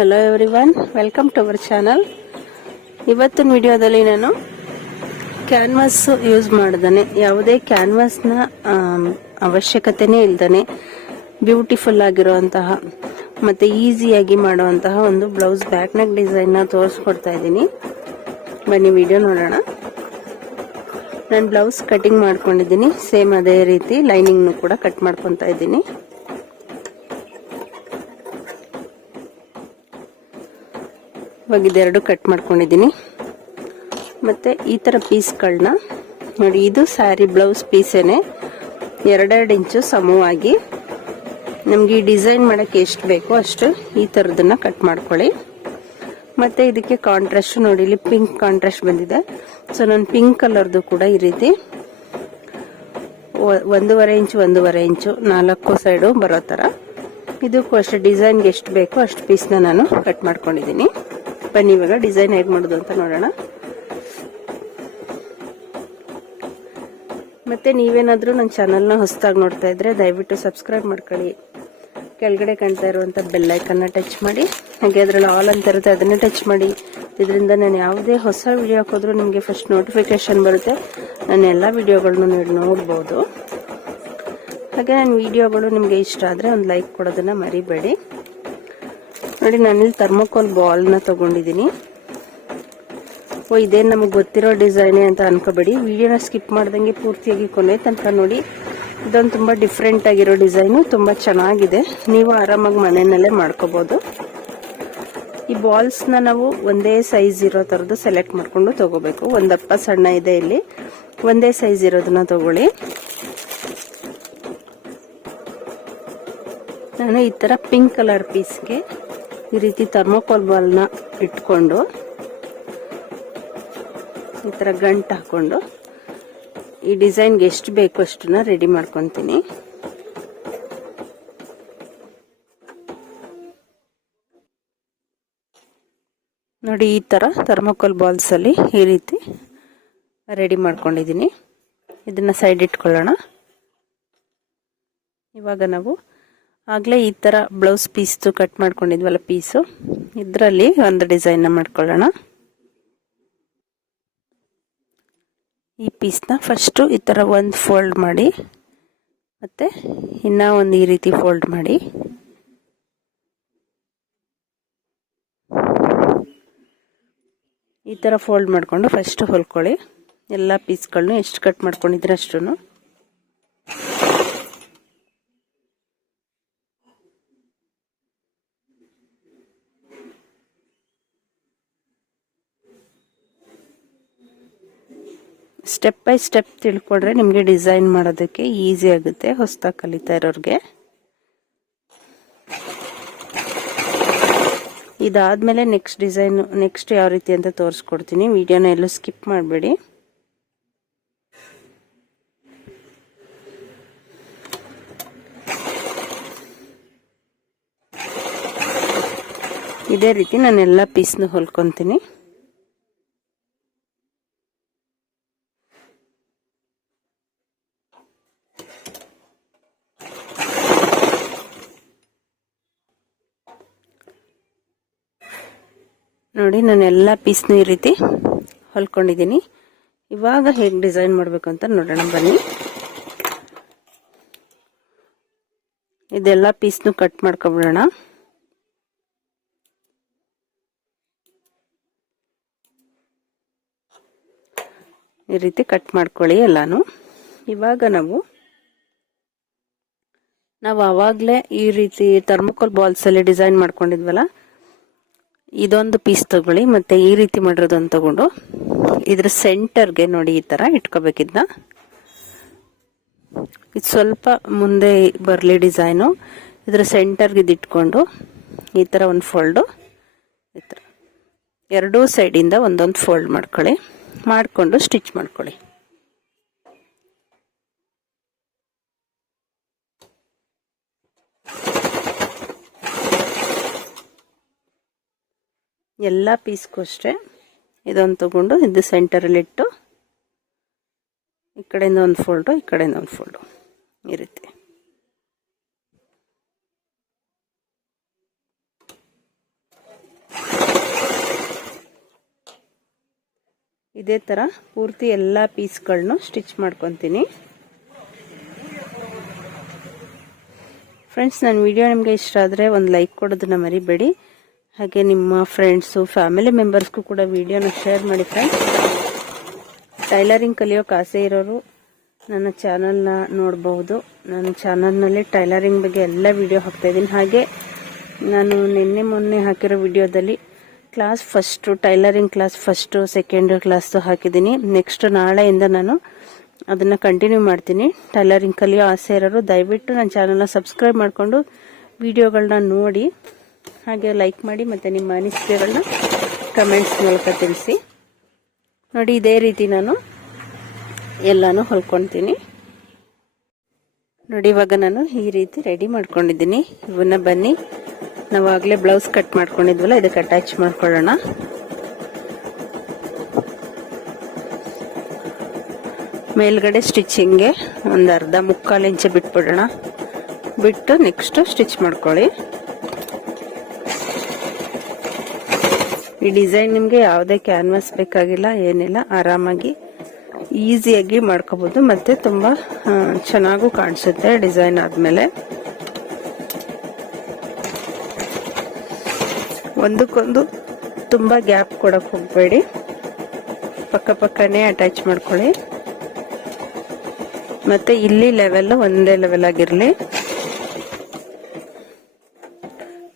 Hello everyone, welcome to our channel. ಇವತ್ತಿನ ವಿಡಿಯೋದಲ್ಲಿ ನಾನು ಕ್ಯಾನ್ವಾಸ್ ಯೂಸ್ ಮಾಡ್ದಾನೆ, ಯಾವುದೇ ಕ್ಯಾನ್ವಾಸ್ನ ಅವಶ್ಯಕತೆನೇ ಇಲ್ದಾನೆ ಬ್ಯೂಟಿಫುಲ್ ಆಗಿರುವಂತಹ ಮತ್ತೆ ಈಸಿಯಾಗಿ ಮಾಡುವಂತಹ ಒಂದು ಬ್ಲೌಸ್ ಬ್ಯಾಕ್ ನೆಕ್ ಡಿಸೈನ್ನ ತೋರಿಸ್ಕೊಡ್ತಾ ಇದ್ದೀನಿ. ಬನ್ನಿ ವಿಡಿಯೋ ನೋಡೋಣ. ನಾನು ಬ್ಲೌಸ್ ಕಟಿಂಗ್ ಮಾಡ್ಕೊಂಡಿದ್ದೀನಿ, ಸೇಮ್ ಅದೇ ರೀತಿ ಲೈನಿಂಗ್ನು ಕೂಡ ಕಟ್ ಮಾಡ್ಕೊತಾ ಇದ್ದೀನಿ. ಇವಾಗ ಇದೆರಡು ಕಟ್ ಮಾಡ್ಕೊಂಡಿದ್ದೀನಿ. ಮತ್ತೆ ಈ ತರ ಪೀಸ್ಗಳನ್ನ ನೋಡಿ, ಇದು ಸ್ಯಾರಿ ಬ್ಲೌಸ್ ಪೀಸೇನೆ, 2 ಇಂಚು ಸಮವಾಗಿ ನಮ್ಗೆ ಈ ಡಿಸೈನ್ ಮಾಡಕ್ಕೆ ಎಷ್ಟು ಬೇಕೋ ಅಷ್ಟು ಈ ತರದನ್ನ ಕಟ್ ಮಾಡ್ಕೊಳ್ಳಿ. ಮತ್ತೆ ಇದಕ್ಕೆ ಕಾಂಟ್ರಾಸ್ಟ್ ನೋಡಿ, ಇಲ್ಲಿ ಪಿಂಕ್ ಕಾಂಟ್ರಾಸ್ಟ್ ಬಂದಿದೆ. ಸೊ ನಾನು ಪಿಂಕ್ ಕಲರ್ದು ಕೂಡ ಈ ರೀತಿ 1.5 ಇಂಚು 1.5 ಇಂಚು 4 ಸೈಡು ಬರೋ ತರ ಇದಕ್ಕೂ ಅಷ್ಟು ಡಿಸೈನ್ಗೆ ಎಷ್ಟು ಬೇಕೋ ಅಷ್ಟು ಪೀಸ್ನ ನಾನು ಕಟ್ ಮಾಡ್ಕೊಂಡಿದ್ದೀನಿ. ಬನ್ನಿ ಇವಾಗ ಡಿಸೈನ್ ಹೇಗೆ ಮಾಡೋದು ಅಂತ ನೋಡೋಣ. ಮತ್ತೆ ನೀವೇನಾದ್ರೂ ನನ್ನ ಚಾನಲ್ನ ಹೊಸದಾಗಿ ನೋಡ್ತಾ ಇದ್ರೆ ದಯವಿಟ್ಟು ಸಬ್ಸ್ಕ್ರೈಬ್ ಮಾಡ್ಕೊಳ್ಳಿ. ಕೆಳಗಡೆ ಕಾಣ್ತಾ ಇರುವಂತ ಬೆಲ್ ಐಕನ್ನ ಟಚ್ ಮಾಡಿ, ಹಾಗೆ ಅದರಲ್ಲಿ ಆಲ್ ಅಂತ ಇರುತ್ತೆ ಅದನ್ನ ಟಚ್ ಮಾಡಿ. ಇದರಿಂದ ನಾನು ಯಾವುದೇ ಹೊಸ ವಿಡಿಯೋ ಹಾಕಿದ್ರೂ ನಿಮಗೆ ಫಸ್ಟ್ ನೋಟಿಫಿಕೇಶನ್ ಬರುತ್ತೆ. ನಾನು ಎಲ್ಲ ವಿಡಿಯೋಗಳನ್ನು ನೋಡ್ಬೋದು. ಹಾಗೆ ನನ್ನ ವಿಡಿಯೋಗಳು ನಿಮಗೆ ಇಷ್ಟ ಆದರೆ ಒಂದು ಲೈಕ್ ಕೊಡೋದನ್ನ ಮರಿಬೇಡಿ. ನೋಡಿ, ನಾನಿಲ್ಲಿ ಥರ್ಮೋಕೋಲ್ ಬಾಲ್ನ ತಗೊಂಡಿದ್ದೀನಿ. ಇದೇನು ನಮಗೆ ಗೊತ್ತಿರೋ ಡಿಸೈನೇ ಅಂತ ಅನ್ಕೋಬೇಡಿ. ವಿಡಿಯೋನ ಸ್ಕಿಪ್ ಮಾಡ್ದಂಗೆ ಪೂರ್ತಿಯಾಗಿ ಕೊನೆ ತನಕ ನೋಡಿ. ಇದೊಂದು ತುಂಬ ಡಿಫ್ರೆಂಟ್ ಆಗಿರೋ ಡಿಸೈನು, ತುಂಬ ಚೆನ್ನಾಗಿದೆ. ನೀವು ಆರಾಮಾಗಿ ಮನೆಯಲ್ಲೇ ಮಾಡ್ಕೋಬಹುದು. ಈ ಬಾಲ್ಸ್ನ ನಾವು ಒಂದೇ ಸೈಜ್ ಇರೋ ಥರದ್ದು ಸೆಲೆಕ್ಟ್ ಮಾಡ್ಕೊಂಡು ತಗೋಬೇಕು. ಒಂದು ದಪ್ಪ ಸಣ್ಣ ಇದೆ, ಇಲ್ಲಿ ಒಂದೇ ಸೈಜ್ ಇರೋದನ್ನ ತಗೊಳ್ಳಿ. ನಾನು ಈ ಥರ ಪಿಂಕ್ ಕಲರ್ ಪೀಸ್ಗೆ ಈ ರೀತಿ ಥರ್ಮೋಕೋಲ್ ಬಾಲ್ನ ಇಟ್ಕೊಂಡು ಈ ತರ ಗಂಟು ಹಾಕೊಂಡು ಈ ಡಿಸೈನ್ಗೆ ಎಷ್ಟು ಬೇಕು ಅಷ್ಟನ್ನ ರೆಡಿ ಮಾಡ್ಕೊಂತೀನಿ. ನೋಡಿ, ಈ ತರ ಥರ್ಮೋಕೋಲ್ ಬಾಲ್ಸ್ ಅಲ್ಲಿ ಈ ರೀತಿ ರೆಡಿ ಮಾಡ್ಕೊಂಡಿದ್ದೀನಿ. ಇದನ್ನ ಸೈಡ್ ಇಟ್ಕೊಳ್ಳೋಣ. ಇವಾಗ ನಾವು ಆಗ್ಲೇ ಈ ತರ ಬ್ಲೌಸ್ ಪೀಸ್ದು ಕಟ್ ಮಾಡ್ಕೊಂಡಿದ್ವಲ್ಲ ಪೀಸು, ಇದರಲ್ಲಿ ಒಂದು ಡಿಸೈನ್ ಮಾಡ್ಕೊಳ್ಳೋಣ. ಈ ಪೀಸ್ನ ಫಸ್ಟು ಈ ತರ ಒಂದು ಫೋಲ್ಡ್ ಮಾಡಿ, ಮತ್ತೆ ಇನ್ನ ಒಂದು ಈ ರೀತಿ ಫೋಲ್ಡ್ ಮಾಡಿ, ಈ ತರ ಫೋಲ್ಡ್ ಮಾಡ್ಕೊಂಡು ಫಸ್ಟ್ ಹೊಲ್ಕೊಳ್ಳಿ. ಎಲ್ಲ ಪೀಸ್ಗಳನ್ನು ಎಷ್ಟು ಕಟ್ ಮಾಡ್ಕೊಂಡಿದ್ರೆ ಅಷ್ಟು. ಸ್ಟೆಪ್ ಬೈ ಸ್ಟೆಪ್ ತಿಳ್ಕೊಂಡ್ರೆ ನಿಮಗೆ ಡಿಸೈನ್ ಮಾಡೋದಕ್ಕೆ ಈಸಿ ಆಗುತ್ತೆ, ಹೊಸದಾಗಿ ಕಲಿತಾ ಇರೋರಿಗೆ. ಇದಾದ್ಮೇಲೆ ನೆಕ್ಸ್ಟ್ ಡಿಸೈನ್ ನೆಕ್ಸ್ಟ್ ಯಾವ ರೀತಿ ಅಂತ ತೋರಿಸ್ಕೊಡ್ತೀನಿ. ವಿಡಿಯೋನ ಎಲ್ಲೂ ಸ್ಕಿಪ್ ಮಾಡಬೇಡಿ. ಇದೇ ರೀತಿ ನಾನು ಎಲ್ಲ ಪೀಸ್ನ ಹೊಲ್ಕೊಂತೀನಿ. ನೋಡಿ, ನಾನು ಎಲ್ಲ ಪೀಸ್ನ ಈ ರೀತಿ ಹೊಲ್ಕೊಂಡಿದ್ದೀನಿ. ಇವಾಗ ಹೇಗೆ ಡಿಸೈನ್ ಮಾಡಬೇಕು ಅಂತ ನೋಡೋಣ ಬನ್ನಿ. ಇದೆಲ್ಲ ಪೀಸ್ನು ಕಟ್ ಮಾಡ್ಕೊಬಿಡೋಣ. ಈ ರೀತಿ ಕಟ್ ಮಾಡ್ಕೊಳ್ಳಿ ಎಲ್ಲಾನು. ಇವಾಗ ನಾವು ಆವಾಗಲೇ ಈ ರೀತಿ ಥರ್ಮೋಕೋಲ್ ಬಾಲ್ಸ್ ಅಲ್ಲಿ ಡಿಸೈನ್ ಮಾಡ್ಕೊಂಡಿದ್ವಲ್ಲ, ಇದೊಂದು ಪೀಸ್ ತಗೊಳ್ಳಿ. ಮತ್ತೆ ಈ ರೀತಿ ಮಾಡಿರೋದನ್ನ ತಗೊಂಡು ಇದ್ರ ಸೆಂಟರ್ಗೆ ನೋಡಿ ಈ ತರ ಇಟ್ಕೋಬೇಕಿದ್ನ. ಇದು ಸ್ವಲ್ಪ ಮುಂದೆ ಬರಲಿ ಡಿಸೈನು. ಇದ್ರ ಸೆಂಟರ್ಗೆ ಇದಿಟ್ಕೊಂಡು ಈ ತರ ಒಂದು ಫೋಲ್ಡು, ಈ ತರ ಎರಡೂ ಸೈಡಿಂದ ಒಂದೊಂದು ಫೋಲ್ಡ್ ಮಾಡ್ಕೊಳ್ಳಿ. ಮಾಡಿಕೊಂಡು ಸ್ಟಿಚ್ ಮಾಡ್ಕೊಳ್ಳಿ. ಎಲ್ಲ ಪೀಸ್ಗೂ ಅಷ್ಟೇ ಇದೊಂದು ತಗೊಂಡು ಇದು ಸೆಂಟರಲ್ಲಿ ಇಟ್ಟು ಈ ಕಡೆಯಿಂದ ಒಂದು ಫೋಲ್ಡು, ಈ ಕಡೆಯಿಂದ ಒಂದು ಫೋಲ್ಡು, ಈ ರೀತಿ ಇದೇ ಥರ ಪೂರ್ತಿ ಎಲ್ಲ ಪೀಸ್ಗಳನ್ನು ಸ್ಟಿಚ್ ಮಾಡ್ಕೊತೀನಿ. ಫ್ರೆಂಡ್ಸ್, ನನ್ನ ವಿಡಿಯೋ ನಿಮಗೆ ಇಷ್ಟ ಆದರೆ ಒಂದು ಲೈಕ್ ಕೊಡೋದನ್ನ ಮರಿಬೇಡಿ. ಹಾಗೆ ನಿಮ್ಮ ಫ್ರೆಂಡ್ಸು ಫ್ಯಾಮಿಲಿ ಮೆಂಬರ್ಸ್ಗೂ ಕೂಡ ವಿಡಿಯೋನ ಶೇರ್ ಮಾಡಿ. ಫ್ರೆಂಡ್ಸ್, ಟೈಲರಿಂಗ್ ಕಲಿಯೋಕೆ ಆಸೆ ಇರೋರು ನನ್ನ ಚಾನಲ್ನ ನೋಡಬಹುದು. ನನ್ನ ಚಾನಲ್ನಲ್ಲಿ ಟೈಲರಿಂಗ್ ಬಗ್ಗೆ ಎಲ್ಲ ವಿಡಿಯೋ ಹಾಕ್ತಾಯಿದ್ದೀನಿ. ಹಾಗೆ ನಾನು ನಿನ್ನೆ ಮೊನ್ನೆ ಹಾಕಿರೋ ವಿಡಿಯೋದಲ್ಲಿ class first, tailoring class first second ಕ್ಲಾಸ್ದು ಹಾಕಿದ್ದೀನಿ. ನೆಕ್ಸ್ಟ್ ನಾಳೆಯಿಂದ ನಾನು ಅದನ್ನು ಕಂಟಿನ್ಯೂ ಮಾಡ್ತೀನಿ. ಟೈಲರಿಂಗ್ ಕಲಿಯೋ ಆಸೆ ಇರೋರು ದಯವಿಟ್ಟು ನನ್ನ ಚಾನಲ್ನ ಸಬ್ಸ್ಕ್ರೈಬ್ ಮಾಡಿಕೊಂಡು ವಿಡಿಯೋಗಳನ್ನ ನೋಡಿ, ಹಾಗೆ ಲೈಕ್ ಮಾಡಿ ಮತ್ತು ನಿಮ್ಮ ಅನಿಸಿಕೆಗಳನ್ನ ಕಮೆಂಟ್ಸ್ ಮೂಲಕ ತಿಳಿಸಿ. ನೋಡಿ, ಇದೇ ರೀತಿ ನಾನು ಎಲ್ಲನೂ ಹೊಲ್ಕೊಳ್ತೀನಿ. ನೋಡಿ, ಇವಾಗ ನಾನು ಈ ರೀತಿ ರೆಡಿ ಮಾಡ್ಕೊಂಡಿದ್ದೀನಿ. ಇವನ್ನ ಬನ್ನಿ ನಾವು ಆಗಲೇ ಬ್ಲೌಸ್ ಕಟ್ ಮಾಡ್ಕೊಂಡಿದ್ವಲ್ಲ, ಇದಕ್ಕೆ ಅಟ್ಯಾಚ್ ಮಾಡ್ಕೊಳ್ಳೋಣ. ಮೇಲ್ಗಡೆ ಸ್ಟಿಚಿಂಗ್ಗೆ ಒಂದು ಅರ್ಧ ಮುಕ್ಕಾಲು ಇಂಚು ಬಿಟ್ಬಿಡೋಣ. ಬಿಟ್ಟು ನೆಕ್ಸ್ಟ್ ಸ್ಟಿಚ್ ಮಾಡ್ಕೊಳ್ಳಿ. ಈ ಡಿಸೈನ್ ನಿಮಗೆ ಯಾವುದೇ ಕ್ಯಾನ್ವಾಸ್ ಬೇಕಾಗಿಲ್ಲ, ಏನಿಲ್ಲ, ಆರಾಮಾಗಿ ಈಸಿಯಾಗಿ ಮಾಡ್ಕೋಬಹುದು. ಮತ್ತೆ ತುಂಬಾ ಚೆನ್ನಾಗೂ ಕಾಣಿಸುತ್ತೆ ಡಿಸೈನ್ ಆದ್ಮೇಲೆ. ಒಂದಕ್ಕೊಂದು ತುಂಬಾ ಗ್ಯಾಪ್ ಕೊಡಕ್ ಹೋಗ್ಬೇಡಿ, ಪಕ್ಕ ಪಕ್ಕನೇ ಅಟ್ಯಾಚ್ ಮಾಡ್ಕೊಳ್ಳಿ. ಮತ್ತೆ ಇಲ್ಲಿ ಲೆವೆಲ್ ಒಂದೇ ಲೆವೆಲ್ ಆಗಿರ್ಲಿ.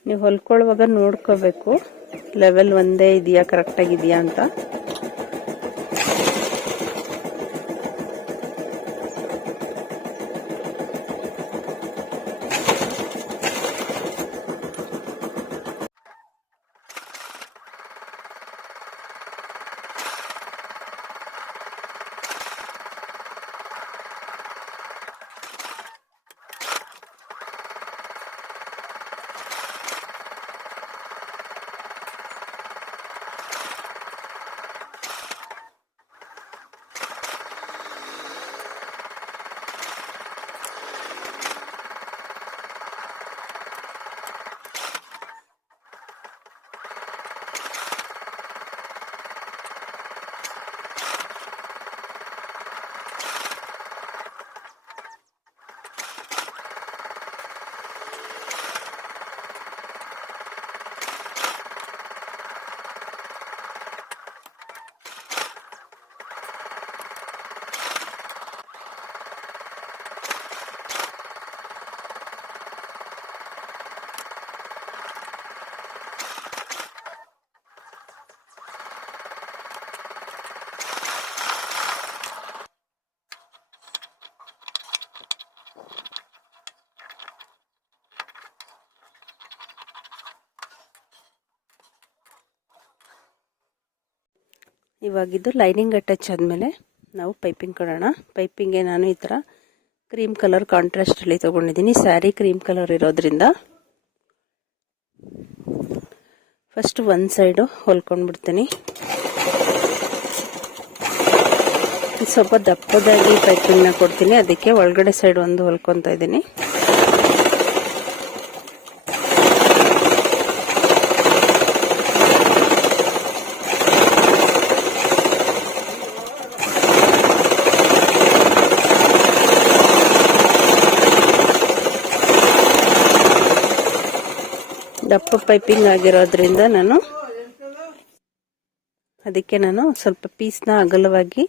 ನೀವು ಹೊಲ್ಕೊಳ್ಳುವಾಗ ನೋಡ್ಕೋಬೇಕು ಲೆವೆಲ್ ಒಂದೇ ಇದೆಯಾ, ಕರೆಕ್ಟ್ ಆಗಿದೆಯಾ ಅಂತ. ಇವಾಗಿದ್ದು ಲೈನಿಂಗ್ ಅಟ್ಯಾಚ್ ಆದಮೇಲೆ ನಾವು ಪೈಪಿಂಗ್ ಕೊಡೋಣ. ಪೈಪಿಂಗ್ಗೆ ನಾನು ಈ ಥರ ಕ್ರೀಮ್ ಕಲರ್ ಕಾಂಟ್ರಾಸ್ಟಲ್ಲಿ ತೊಗೊಂಡಿದ್ದೀನಿ. ಸ್ಯಾರಿ ಕ್ರೀಮ್ ಕಲರ್ ಇರೋದ್ರಿಂದ ಫಸ್ಟ್ ಒಂದು ಸೈಡು ಹೊಲ್ಕೊಂಡ್ಬಿಡ್ತೀನಿ. ಸ್ವಲ್ಪ ದಪ್ಪದಾಗಿ ಪೈಪಿಂಗ್ನ ಕೊಡ್ತೀನಿ, ಅದಕ್ಕೆ ಒಳಗಡೆ ಸೈಡ್ ಒಂದು ಹೊಲ್ಕೊತಾ ಇದ್ದೀನಿ. ದಪ್ಪ ಪೈಪಿಂಗ್ ಆಗಿರೋದ್ರಿಂದ ಅದಕ್ಕೆ ನಾನು ಸ್ವಲ್ಪ ಪೀಸ್ನ ಅಗಲವಾಗಿ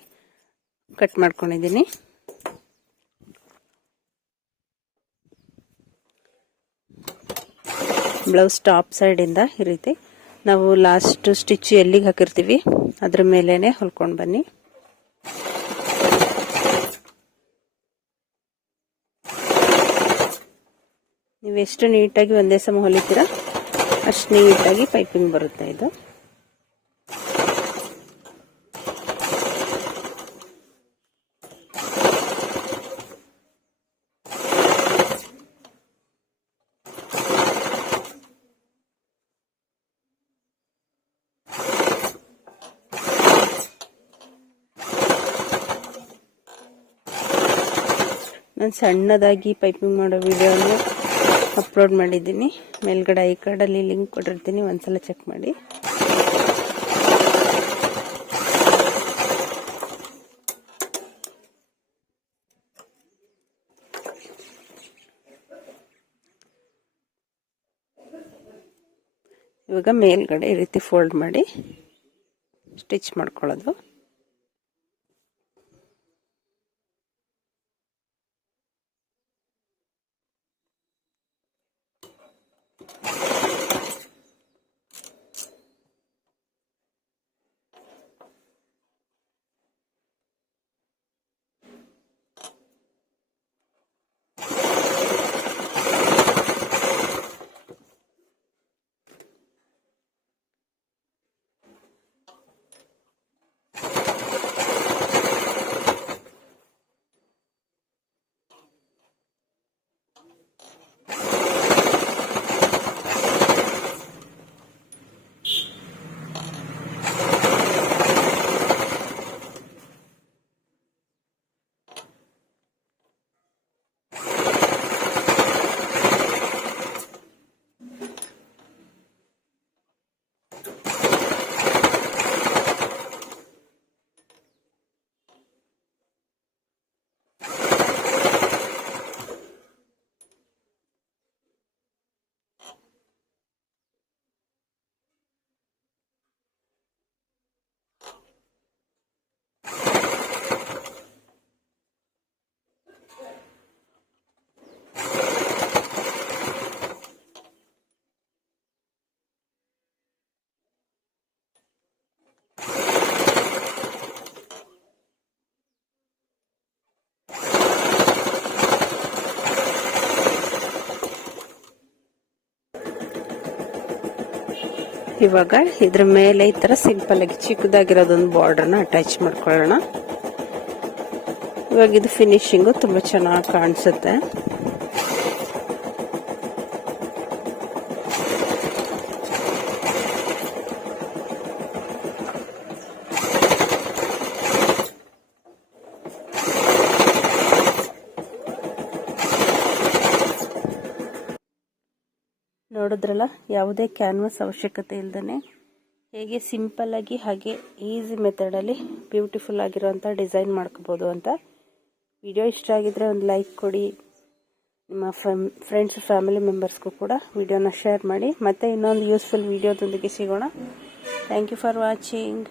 ಕಟ್ ಮಾಡ್ಕೊಂಡಿದ್ದೀನಿ. ಬ್ಲೌಸ್ ಟಾಪ್ ಸೈಡಿಂದ ಈ ರೀತಿ ನಾವು ಲಾಸ್ಟ್ ಸ್ಟಿಚ್ ಎಲ್ಲಿಗೆ ಹಾಕಿರ್ತೀವಿ ಅದ್ರ ಮೇಲೇನೆ ಹೊಲ್ಕೊಂಡು ಬನ್ನಿ. ನೀವು ಎಷ್ಟು ನೀಟಾಗಿ ಒಂದೇ ಸಮ ಹೊಲಿತೀರಾ ಅಷ್ಟು ನೀಟಾಗಿ ಪೈಪಿಂಗ್ ಬರುತ್ತೆ ಇದು. ನಾನು ಸಣ್ಣದಾಗಿ ಪೈಪಿಂಗ್ ಮಾಡೋ ವಿಡಿಯೋನ ಅಪ್ಲೋಡ್ ಮಾಡಿದ್ದೀನಿ. ಮೇಲ್ಗಡೆ ಈ ಕಾರ್ಡಲ್ಲಿ ಲಿಂಕ್ ಕೊಟ್ಟಿರ್ತೀನಿ, ಒಂದ್ಸಲ ಚೆಕ್ ಮಾಡಿ. ಇವಾಗ ಮೇಲ್ಗಡೆ ಈ ರೀತಿ ಫೋಲ್ಡ್ ಮಾಡಿ ಸ್ಟಿಚ್ ಮಾಡ್ಕೊಳ್ಳೋದು. ಇವಾಗ ಇದ್ರ ಮೇಲೆ ಈ ತರ ಸಿಂಪಲ್ ಆಗಿ ಚಿಕ್ಕದಾಗಿರೋದೊಂದು ಬಾರ್ಡರ್ನ ಅಟ್ಯಾಚ್ ಮಾಡ್ಕೊಳ್ಳೋಣ. ಇವಾಗ ಇದು ಫಿನಿಶಿಂಗು ತುಂಬಾ ಚೆನ್ನಾಗಿ ಕಾಣಿಸುತ್ತೆ. ನೋಡಿದ್ರಲ್ಲ, ಯಾವುದೇ ಕ್ಯಾನ್ವಾಸ್ ಅವಶ್ಯಕತೆ ಇಲ್ಲದೇ ಹೇಗೆ ಸಿಂಪಲ್ ಆಗಿ ಹಾಗೆ ಈಸಿ ಮೆಥಡಲ್ಲಿ ಬ್ಯೂಟಿಫುಲ್ ಆಗಿರೋಂಥ ಡಿಸೈನ್ ಮಾಡ್ಕೋಬೋದು ಅಂತ. ವಿಡಿಯೋ ಇಷ್ಟ ಆಗಿದ್ರೆ ಒಂದು ಲೈಕ್ ಕೊಡಿ. ನಿಮ್ಮ ಫ್ರೆಂಡ್ಸ್ ಫ್ಯಾಮಿಲಿ ಮೆಂಬರ್ಸ್ಗೂ ಕೂಡ ವಿಡಿಯೋನ ಶೇರ್ ಮಾಡಿ. ಮತ್ತೆ ಇನ್ನೊಂದು ಯೂಸ್ಫುಲ್ ವಿಡಿಯೋದೊಂದಿಗೆ ಸಿಗೋಣ. Thank you for watching.